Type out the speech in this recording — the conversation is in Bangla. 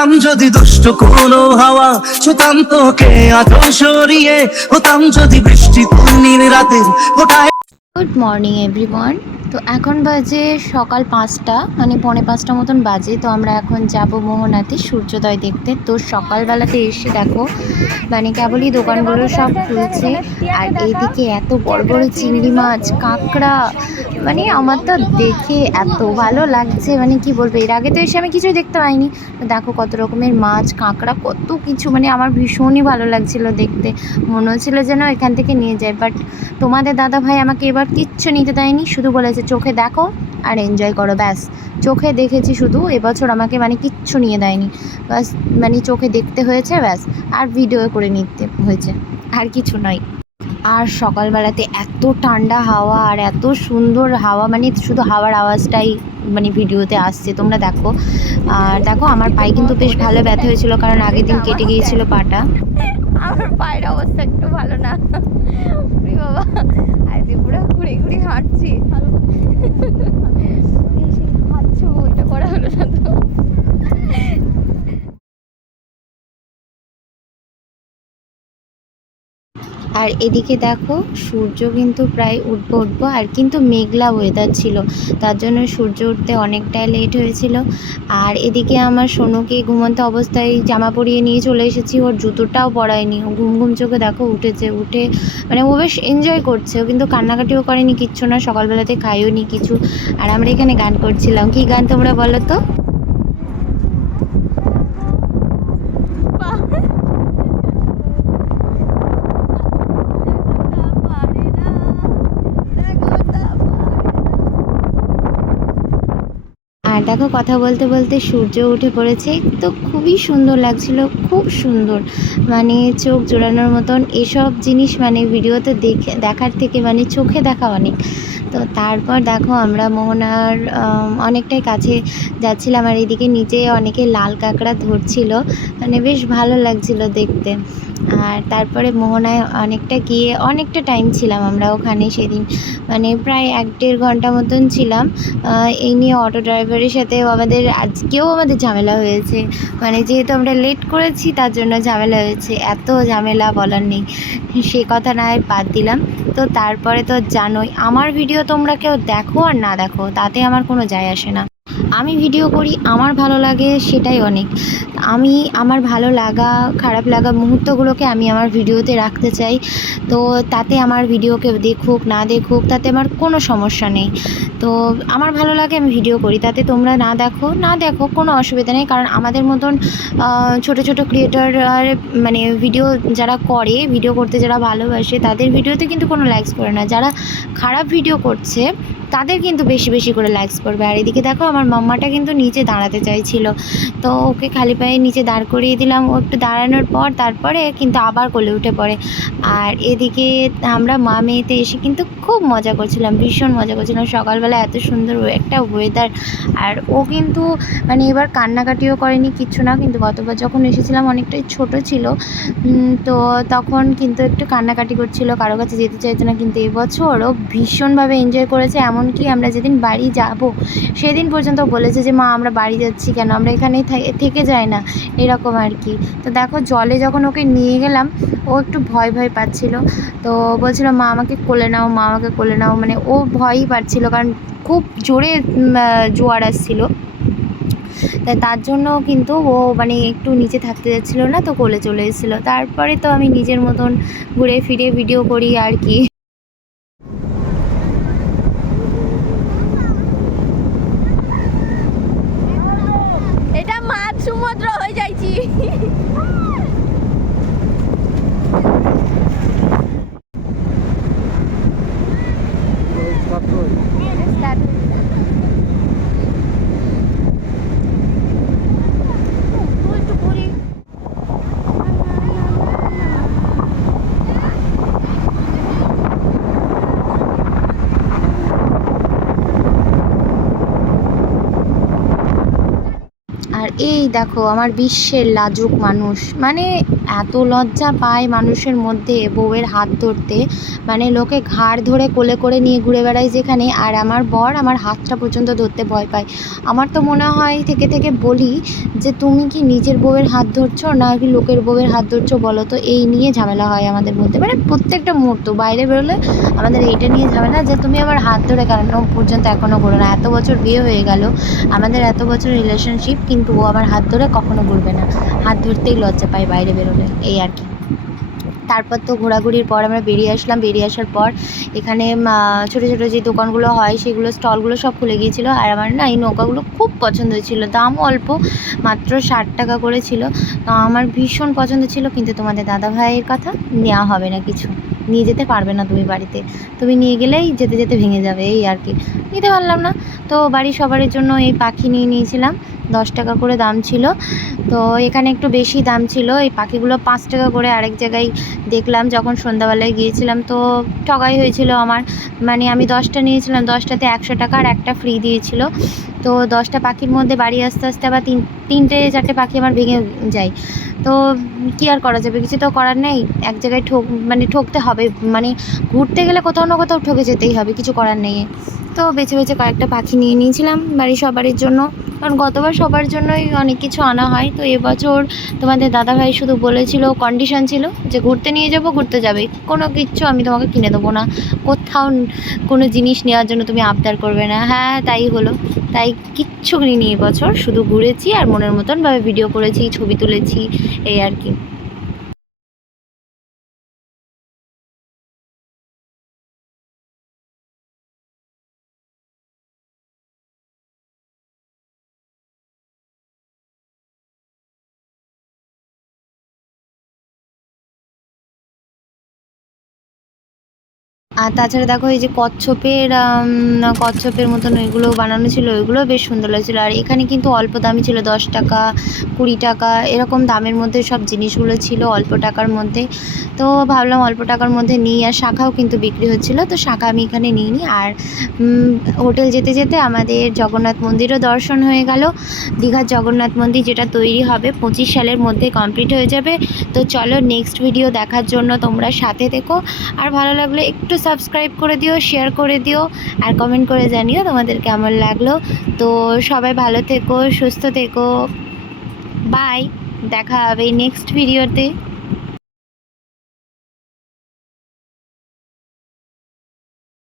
হতাম যদি দুষ্ট কোনো হাওয়া ছুতাম তোকে আঁচল সরিয়ে, হতাম যদি বৃষ্টি তুমি রাতের গোটায় গুড মর্নিং এভরিওয়ান তো এখন বাজে সকাল পাঁচটা মানে পৌনে পাঁচটা মতন বাজে। তো আমরা এখন যাব মোহনাতে সূর্যোদয় দেখতে। তো সকালবেলাতে এসে দেখো মানে কেবলই দোকানগুলো সব খুলছে। আর এইদিকে এত বড় বড় চিংড়ি মাছ, কাঁকড়া মানে আমার তো দেখে এত ভালো লাগছে। মানে কি বলব, এর আগে তো এসে আমি কিছুই দেখতে পাইনি। দেখো কত রকমের মাছ, কাঁকড়া, কত কিছু মানে আমার ভীষণই ভালো লাগছিল দেখতে। মনে হচ্ছিল যেন এখান থেকে নিয়ে যায়। বাট তোমাদের দাদা ভাই আমাকে এবার কিচ্ছু নিতে দেয়নি, শুধু বলেছে চোখে দেখো আর এনজয় করো, ব্যাস। চোখে দেখেছি শুধু, এবছর আমাকে মানে কিচ্ছু নিয়ে দেয়নি। ব্যাস মানে চোখে দেখতে হয়েছে, ব্যাস। আর ভিডিও করে নিতে হয়েছে, আর কিছু নয়। আর সকালবেলাতে এত ঠান্ডা হাওয়া আর এত সুন্দর হাওয়া মানে শুধু হাওয়ার আওয়াজটাই মানে ভিডিওতে আসছে, তোমরা দেখো। আর দেখো, আমার পায়ে কিন্তু বেশ ভালো ব্যথা হয়েছিল, কারণ আগের দিন কেটে গিয়েছিল পাটা। আমার পায়ের অবস্থা একটু ভালো না। বাবা। আজকে পুরো ঘুরে ঘুরে হাঁটছো ওইটা করা হলো না তো আর এদিকে দেখো, সূর্য কিন্তু প্রায় উঠবো উঠবো, আর কিন্তু মেঘলা ওয়েদার ছিল। তার জন্য সূর্য উঠতে অনেকটাই লেট হয়েছিল। আর এদিকে আমার সোনুকে ঘুমন্ত অবস্থায় জামা পরিয়ে নিয়ে চলে এসেছি। ওর জুতোটাও পরায়নি। ও ঘুম ঘুম চোখে দেখো, উঠেছে, উঠে মানে ও বেশ এনজয় করছে। ও কিন্তু কান্নাকাটিও করেনি, কিচ্ছু না, সকালবেলাতে খাইও নি কিছু। আর আমরা এখানে গান করছিলাম। কি গান তোমরা বলো তো? আর দেখো কথা বলতে বলতে সূর্য উঠে পড়েছে। তো খুবই সুন্দর লাগছিল, খুব সুন্দর। মানে চোখ জোড়ানোর মতন এসব জিনিস মানে ভিডিওতে দেখে, দেখার থেকে মানে চোখে দেখা অনেক। তো তারপর দেখো আমরা মোহনার অনেকটাই কাছে যাচ্ছিলাম আর এদিকে নিচে অনেকে লাল কাঁকড়া ধরছিল। মানে বেশ ভালো লাগছিল দেখতে। আর তারপরে মোহনায় অনেকটা গিয়ে অনেকটা টাইম ছিলাম আমরা ওখানে সেদিন। মানে প্রায় এক দেড় ঘণ্টা মতন ছিলাম। এই নিয়ে অটো ড্রাইভারের সাথে আমাদের আজকেও আমাদের ঝামেলা হয়েছে। মানে যেহেতু আমরা লেট করেছি, তার জন্য ঝামেলা হয়েছে। এত ঝামেলা বলার নেই। সে কথা না বাদ দিলাম। তো তারপরে তো জানোই, আমার ভিডিও তোমরা কেউ দেখো আর না দেখো, তাতে আমার কোনো যায় আসে না। আমি ভিডিও করি, আমার ভালো লাগে সেটাই অনেক। আমি আমার ভালো লাগা, খারাপ লাগা মুহূর্তগুলোকে আমি আমার ভিডিওতে রাখতে চাই। তো তাতে আমার ভিডিওকে দেখুক, না দেখুক, তাতে আমার কোনো সমস্যা নেই। তো আমার ভালো লাগে আমি ভিডিও করি, তাতে তোমরা না দেখো না দেখো কোনো অসুবিধা নেই। কারণ আমাদের মতন ছোট ছোট ক্রিয়েটার মানে ভিডিও যারা করে ভিডিও করতে যারা ভালোবাসে, তাদের ভিডিওতে কিন্তু কোনো লাইকস করে না। যারা খারাপ ভিডিও করছে তাদের কিন্তু বেশি বেশি করে লাইকস করবে। আর এদিকে দেখো, আমার মাম্মাটা কিন্তু নিচে দাঁড়াতে চাইছিল। তো ওকে খালি পায়ে নিচে দাঁড় করিয়ে দিলাম। ও একটু দাঁড়ানোর পর তারপরে কিন্তু আবার কোলে উঠে পড়ে। আর এদিকে আমরা মা মেয়েতে এসে কিন্তু খুব মজা করছিলাম, ভীষণ মজা করছিলাম। সকালবেলা এত সুন্দর একটা ওয়েদার আর ও কিন্তু মানে এবার কান্নাকাটিও করেনি, কিচ্ছু না। কিন্তু গতবার যখন এসেছিলাম অনেকটাই ছোট ছিল। তো তখন কিন্তু একটু কান্নাকাটি করছিল। কারও কাছে যেতে চাইতো না। কিন্তু এবছর ও ভীষণভাবে এনজয় করেছে। এমনকি আমরা যেদিন বাড়ি যাব, সেদিন পর্যন্ত বলেছে যে, মা, আমরা বাড়ি যাচ্ছি কেন? আমরা এখানেই থেকে যাই না। এরকম আর কি। তো দেখো, জলে যখন ওকে নিয়ে গেলাম, ও একটু ভয় ভয় পাচ্ছিল। তো বলছিল, মা, আমাকে কোলে নাও, মা, আমাকে কোলে নাও। মানে ও ভয়ই পাচ্ছিল, কারণ খুব জোরে জোয়ার আসছিল। তাই তার জন্য কিন্তু ও মানে একটু নিচে থাকতে যাচ্ছিল না, তো কোলে চলে এসেছিল। তারপরে তো আমি নিজের মতন ঘুরে ফিরে ভিডিও করি আর কি। Woo! দেখো, আমার বিশ্বের লাজুক মানুষ। মানে এত লজ্জা পায় মানুষের মধ্যে বউয়ের হাত ধরতে। মানে লোকে ঘাড় ধরে কোলে করে নিয়ে ঘুরে বেড়ায় যেখানে, আর আমার বর আমার হাতটা পর্যন্ত ধরতে ভয় পায়। আমার তো মনে হয়, থেকে থেকে বলি যে, তুমি কি নিজের বউয়ের হাত ধরছো না কি লোকের বউয়ের হাত ধরছো বলো তো? এই নিয়ে ঝামেলা হয় আমাদের মধ্যে। মানে প্রত্যেকটা মুহূর্ত, বাইরে বেরোলে আমাদের এইটা নিয়ে ঝামেলা যে, তুমি আমার হাত ধরে কেন পর্যন্ত এখনও করো না? এত বছর বিয়ে হয়ে গেল, আমাদের এত বছর রিলেশনশিপ কিন্তু ও আমার হাত ধরে কখনো ঘুরবে না। হাত ধরতেই লজ্জা পায় বাইরে বেরোলে, এই আর কি। তারপর তো ঘোরাঘুরির পর আমরা বেরিয়ে আসলাম। বেরিয়ে আসার পর এখানে ছোটো ছোটো যে দোকানগুলো হয়, সেগুলো, স্টলগুলো সব খুলে গিয়েছিল। আর আমার না এই নৌকাগুলো খুব পছন্দ ছিল। দামও অল্প, মাত্র ষাট টাকা করে ছিল। তো আমার ভীষণ পছন্দ ছিল, কিন্তু তোমাদের দাদা ভাইয়ের কথা নেওয়া হবে না কিছু। নিয়ে যেতে পারবে না তুমি বাড়িতে। তুমি নিয়ে গেলেই যেতে যেতে ভেঙে যাবে, এই আর কি। নিতে পারলাম না। তো বাড়ির সবার জন্য এই পাখি নিয়ে নিয়েছিলাম। দশ টাকা করে দাম ছিল। তো এখানে একটু বেশি দাম ছিল। এই পাখিগুলো পাঁচ টাকা করে আরেক জায়গায় দেখলাম যখন সন্ধ্যাবেলায় গিয়েছিলাম। তো ঠগাই হয়েছিল আমার। মানে আমি দশটা নিয়েছিলাম। দশটাতে একশো টাকা আর একটা ফ্রি দিয়েছিল। তো দশটা পাখির মধ্যে বাড়ি আসতে আসতে আবার তিন, তিনটে, চারটে পাখি আমার ভেঙে যায়। তো কী আর করা যাবে? কিছু তো করার নেই। এক জায়গায় ঠক মানে ঠকতে হবে। মানে ঘুরতে গেলে কোথাও না কোথাও ঠকে যেতেই হবে। কিছু করার নেই। তো বেছে বেছে কয়েকটা পাখি নিয়ে নিয়েছিলাম বাড়ির সবারই জন্য। কারণ গতবার সবার জন্যই অনেক কিছু আনা হয়। তো এবছর তোমাদের দাদাভাই শুধু বলেছিল কন্ডিশন ছিল যে ঘুরতে নিয়ে যাব, ঘুরতে যাবে। কোনো কিচ্ছু আমি তোমাকে কিনে দেবো না। কোথাও কোনো জিনিস নেওয়ার জন্য তুমি আবদার করবে না। হ্যাঁ তাই হলো। তাই কিচ্ছু কিনিনি এবছর। শুধু ঘুরেছি আর মনের মতনভাবে ভিডিও করেছি, ছবি তুলেছি, এই আর কি। আর তাছাড়া দেখো এই যে কচ্ছপের কচ্ছপের মতন ওইগুলো বানানো ছিল, ওইগুলো বেশ সুন্দর লাগছিল। আর এখানে কিন্তু অল্প দামি ছিল, দশ টাকা, কুড়ি টাকা, এরকম দামের মধ্যে সব জিনিসগুলো ছিল অল্প টাকার মধ্যে। তো ভাবলাম অল্প টাকার মধ্যে নিই, আর শাখাও কিন্তু বিক্রি হচ্ছিল, তো শাখা আমি এখানে নিই নি আর হোটেল যেতে যেতে আমাদের জগন্নাথ মন্দিরও দর্শন হয়ে গেল। দীঘার জগন্নাথ মন্দির যেটা তৈরি হবে পঁচিশ সালের মধ্যে কমপ্লিট হয়ে যাবে। তো চলো নেক্সট ভিডিও দেখার জন্য তোমরা সাথে থেকো। আর ভালো লাগলে একটু সাবস্ক্রাইব করে দিও শেয়ার করে দিও আর কমেন্ট করে জানিও তোমাদের কেমন লাগল। তো সবাই ভালো থেকো, সুস্থ থেকো। বাই দেখা হবে নেক্সট ভিডিওতে